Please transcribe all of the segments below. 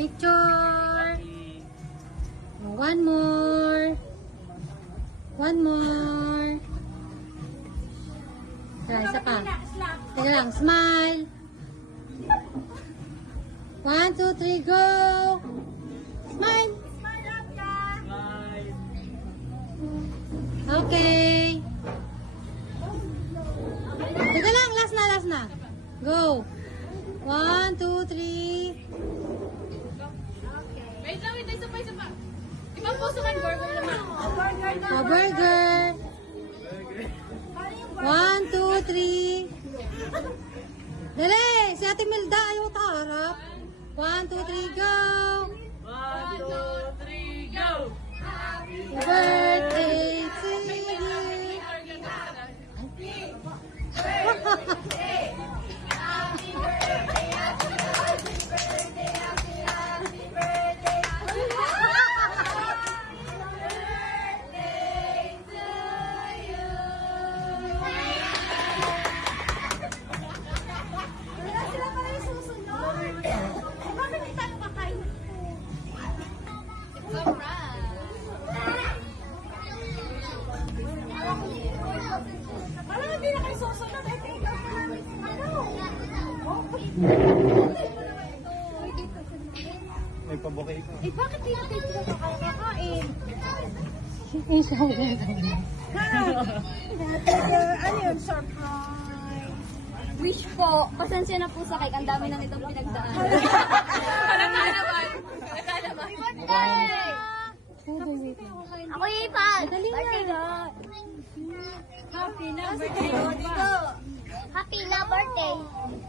Picture. One more. One more. Tara, isa pa. Teka lang, smile. 1, 2, 3, go! Smile! Okay. Teka lang, last na. Go! 1, 2, 3. Wait lang, isa pa. Ibang puso kan burger naman. A burger. 1, 2, 3. Dali! Si Ate Milda ayaw taharap. 1, 2, 3, go! 1, 2, 3, go! Happy birthday to you! Parang hindi na kayo susunod. I think May pabukay pa. eh, bakit hindi natin sila kakain? Ano yun? Surprise. Wish po. Pasensya na po sa cake. Ang dami na nitong pinagdaan. Halata naman. Birthday! Ako yung ipan. Birthday ko. Happy na birthday. Happy na birthday.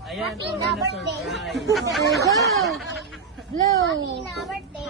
Ayan, Happy na birthday. There you go! Blow! Happy na birthday.